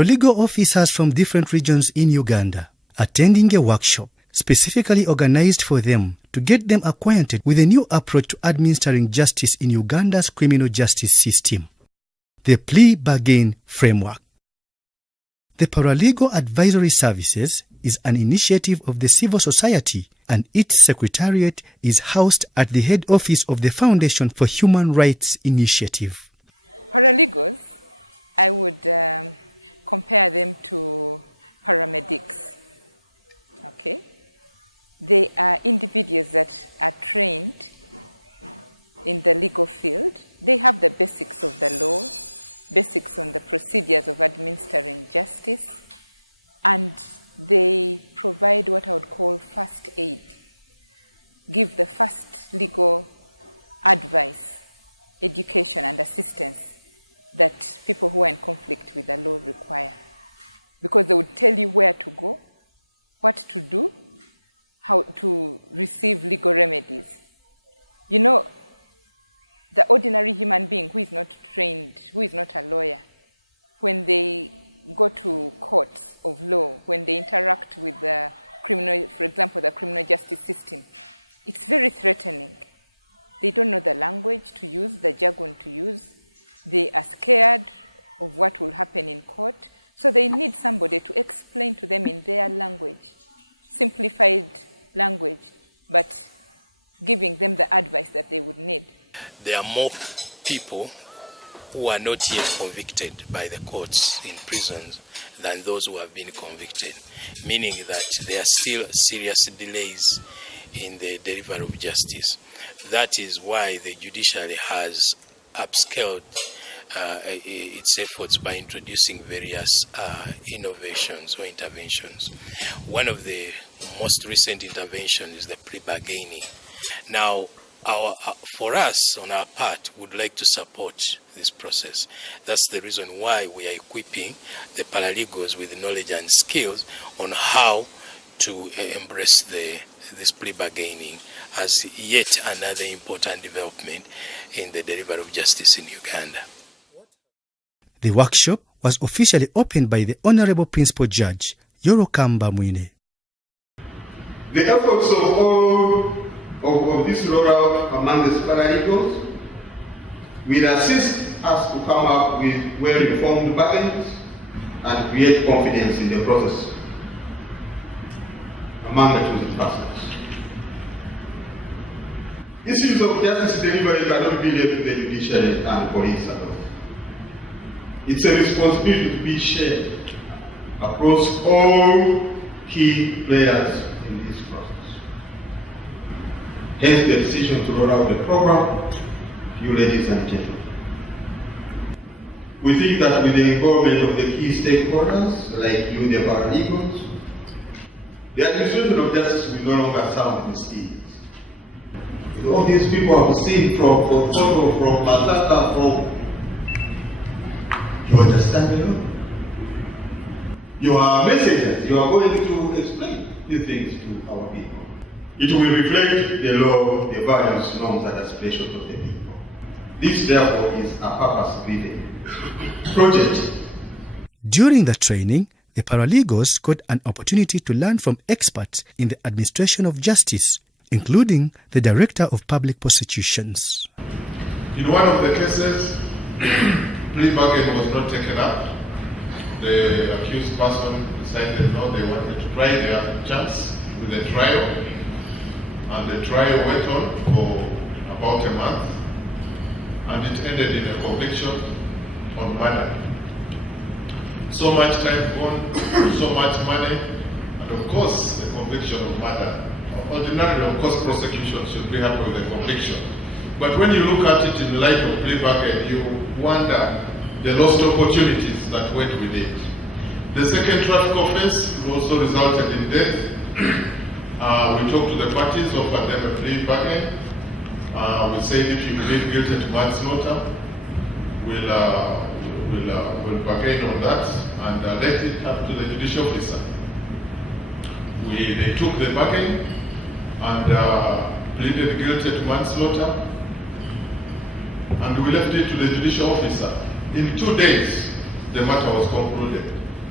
Paralegal officers from different regions in Uganda attending a workshop specifically organized for them to get them acquainted with a new approach to administering justice in Uganda's criminal justice system, the Plea Bargaining framework. The Paralegal Advisory Services is an initiative of the civil society, and its secretariat is housed at the head office of the Foundation for Human Rights Initiative. Paralegals, I would compare them to paramedics. Okay? They are individuals that are trained in the legal field. They have the basics of the law, basics on the procedures of administering justice, and they provide what I would call first aid, give the first legal advice, education and assistance that people who are in conflict with the law require. Because they would tell you where to go, what to do, how to receive legal remedies. You know, the ordinary human being who is not trained, who is not a lawyer, when they go to courts of law, when they interact with the criminal, for example, the criminal justice system, it's very threatening. They don't know the language to use, the jargon to use. They are scared of what will happen in court. So they need somebody to explain to them in their language, simplified language, but giving them the advice that they would need. There are more people who are not yet convicted by the courts in prisons than those who have been convicted, meaning that there are still serious delays in the delivery of justice. That is why the judiciary has upscaled its efforts by introducing various innovations or interventions. One of the most recent interventions is the plea bargaining. Now, for us, on our part, would like to support this process. That's the reason why we are equipping the paralegals with knowledge and skills on how to embrace this plea bargaining as yet another important development in the delivery of justice in Uganda. The workshop was officially opened by the Honorable Principal Judge, Yorokamba Mwine. The efforts of all of this rollout among the paralegals will assist us to come up with well-informed bargains and create confidence in the process among the chosen persons. Issues of justice delivery cannot be left to the judiciary and police alone. It's a responsibility to be shared across all key players in this process. Hence the decision to roll out the program, you ladies and gentlemen. We think that with the involvement of the key stakeholders, like you, the paralegals, the administration of justice will no longer sound mysterious. All these people have seen from Togo, from Masaka, from... You understand the law? You are messengers. You are going to explain these things to our people. It will reflect the law, the values, norms, and aspirations of the people. This, therefore, is a purpose-driven project. During the training, the paralegals got an opportunity to learn from experts in the administration of justice, including the Director of Public Prosecutions. In one of the cases, plea bargain was not taken up. The accused person decided no, they wanted to try their chance with a trial. And the trial went on for about a month. And it ended in a conviction on murder. So much time gone, so much money, and of course the conviction of murder. Ordinarily, of course, prosecution should be happy with the conviction. But when you look at it in light of plea bargain, you wonder the lost opportunities that went with it. The second traffic offense also resulted in death. We talked to the parties, offered them a plea bargain. We said if you plead guilty to manslaughter, we'll bargain on that and let it up to the judicial officer. They took the bargain and pleaded guilty to manslaughter, and we left it to the judicial officer. In 2 days, the matter was concluded.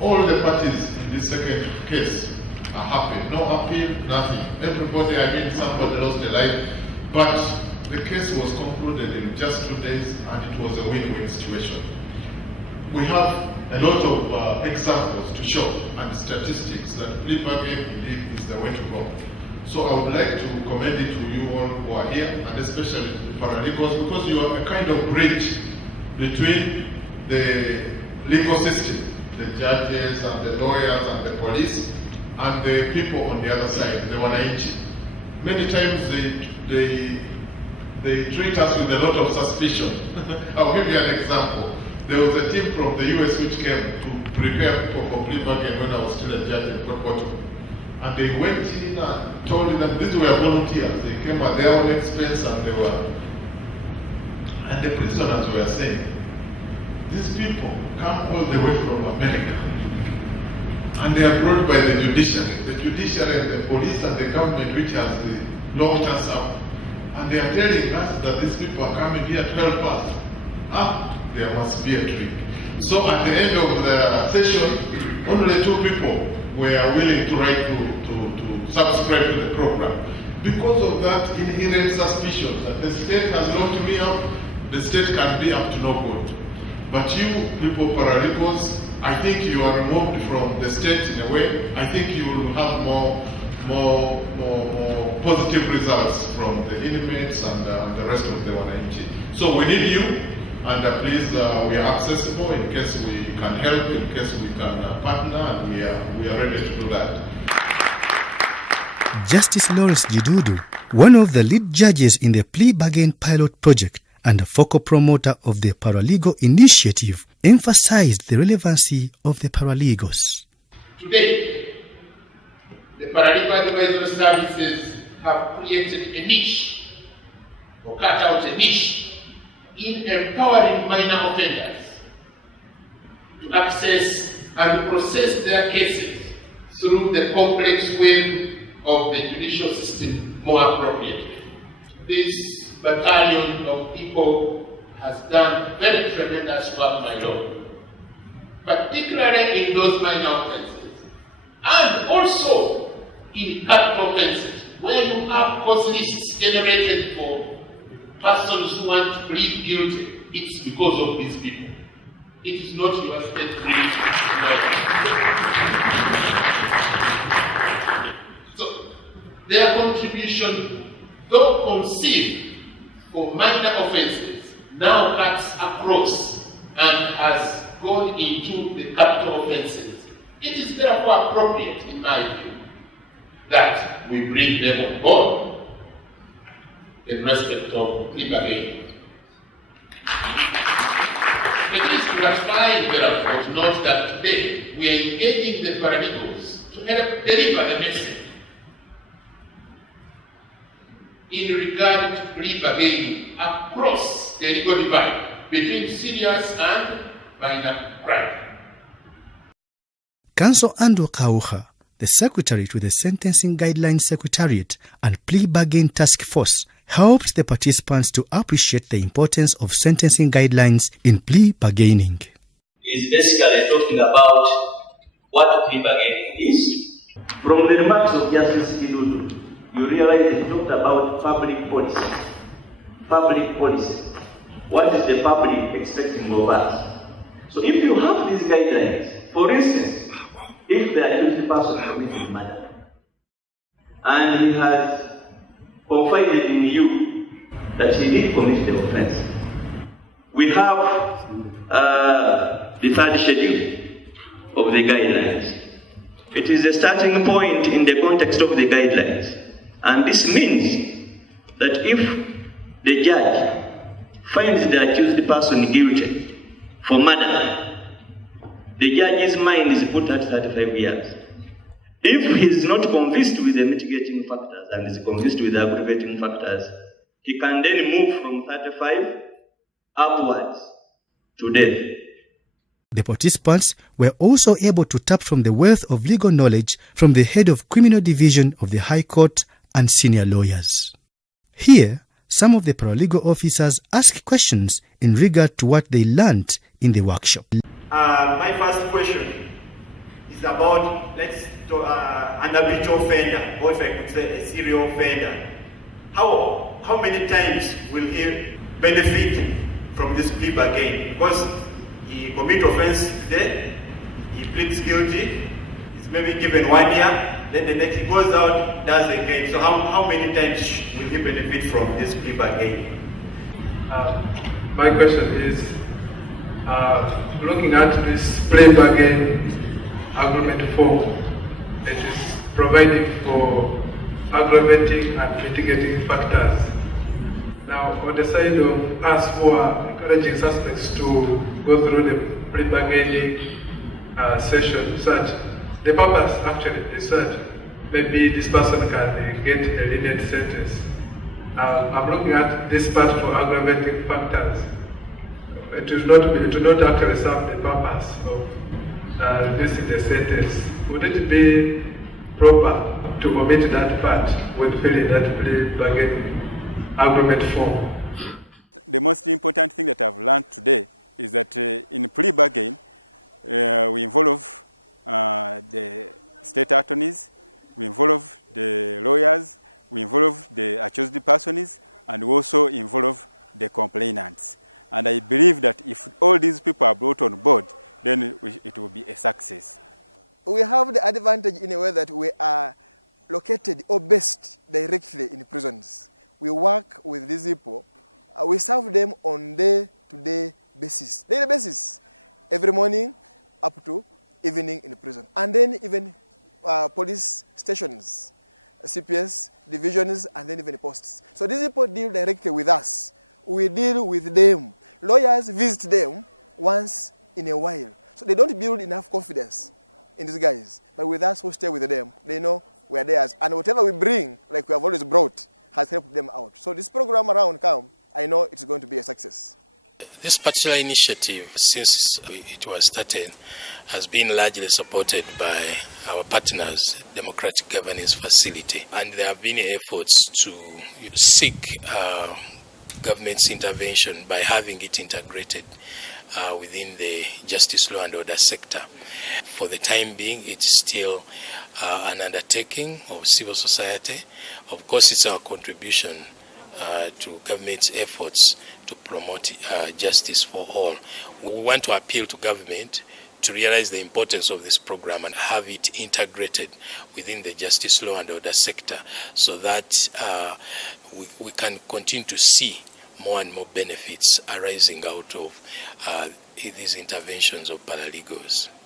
all the parties in this second case are happy. No appeal, nothing. Everybody, somebody lost their life, but the case was concluded in just 2 days and it was a win-win situation. We have a lot of examples to show and statistics that plea bargaining indeed is the way to go. So I would like to commend it to you all who are here, and especially the paralegals, because you are a kind of bridge between the legal system, the judges and the lawyers and the police, and the people on the other side, the wananchi. Many times they treat us with a lot of suspicion. I'll give you an example. There was a team from the US which came to prepare for plea bargaining when I was still a judge in Portugal. And they went in and told them, these were volunteers. They came at their own expense and and the prisoners were saying, these people come all the way from America. And they are brought by the judiciary. The judiciary and the police and the government which has locked us up. And they are telling us that these people are coming here to help us. There must be a trick. So at the end of the session, only 2 people were willing to write to subscribe to the program. Because of that inherent suspicion that the state has locked me up, the state can be up to no good. But you people, paralegals, I think you are removed from the state in a way. I think you will have more positive results from the inmates and the rest of the wananchi. So we need you, and please, we are accessible in case we can help, in case we can partner, and we are ready to do that. Justice Lawrence Jidudu, one of the lead judges in the plea bargain pilot project and a focal promoter of the Paralegal initiative, emphasized the relevancy of the paralegals. Today, the Paralegal Advisory Services have created a niche, or cut out a niche, in empowering minor offenders to access and process their cases through the complex web of the judicial system more appropriately. This battalion of people has done very tremendous work, my Lord, particularly in those minor offences, and also in capital offences, where you have cause lists generated for persons who want to plead guilty. It's because of these people. It is not your state plead. So, their contribution, though conceived for minor offences, now cuts across and has gone into the capital offences. It is therefore appropriate, in my view, that we bring them on board in respect of plea bargaining. It is gratifying, therefore, to note that today we are engaging the paralegals to help deliver the message in regard to plea bargaining across the legal divide between serious and minor crime. Counsel Andrew Kauha, the Secretary to the Sentencing Guidelines Secretariat and Plea Bargain Task Force, helped the participants to appreciate the importance of sentencing guidelines in plea bargaining. Is basically talking about what plea bargaining is. From the remarks of Justice Kidudu, you realize he talked about public policy. Public policy. What is the public expecting of us? So if you have these guidelines, for instance, if the accused person commits murder, and he has confided in you that he did commit the offense, we have the third schedule of the guidelines. It is a starting point in the context of the guidelines. And this means that if the judge finds the accused person guilty for murder, the judge's mind is put at 35 years. If he is not convinced with the mitigating factors and is convinced with the aggravating factors, he can then move from 35 upwards to death. The participants were also able to tap from the wealth of legal knowledge from the head of Criminal Division of the High Court and senior lawyers. Here, some of the paralegal officers asked questions in regard to what they learned in the workshop. My first question is about, an habitual offender, or if I could say a serial offender. How many times will he benefit from this plea bargain? Because he commits offense today, he pleads guilty, he's maybe given 1 year, then the next he goes out, does again. So how many times will he benefit from this plea bargain? My question is, looking at this plea bargain agreement form, it is providing for aggravating and mitigating factors. Now, on the side of us who are encouraging suspects to go through the plea bargaining session, such the purpose actually is such maybe this person can get a lenient sentence. I'm looking at this part for aggravating factors. It will not actually serve the purpose of reducing the sentence. Would it be proper to omit that part when filling that plea bargaining agreement form? The most important thing that I've learned today is that in plea bargain, we involve the state attorneys, we involve the lawyers, we involve the accused persons, and we also involve the complainants. And I believe that if all these people are brought on board, then it will be a success. We have the advantage in a way that we are located or based directly in prisons. We work with these people. We serve them on day-to-day basis, daily basis, every morning up to evening in prison. And then even police stations, CPS, divisions, and then even posts. So these people deal directly with us. We deal with them. Lawyers visit them once in a while. So they don't build enough confidence in these guys. But with us who stay with them, they know we are theirs. And whatever we bring, like we have always brought, has helped them out. So this program around CAM, I know it's going to be a success. This particular initiative, since it was started, has been largely supported by our partners, Democratic Governance Facility. And there have been efforts to seek government's intervention by having it integrated within the justice, law and order sector. For the time being, it's still an undertaking of civil society. Of course, it's our contribution to government's efforts to promote justice for all. We want to appeal to government to realize the importance of this program and have it integrated within the justice, law and order sector so that we can continue to see more and more benefits arising out of these interventions of paralegals.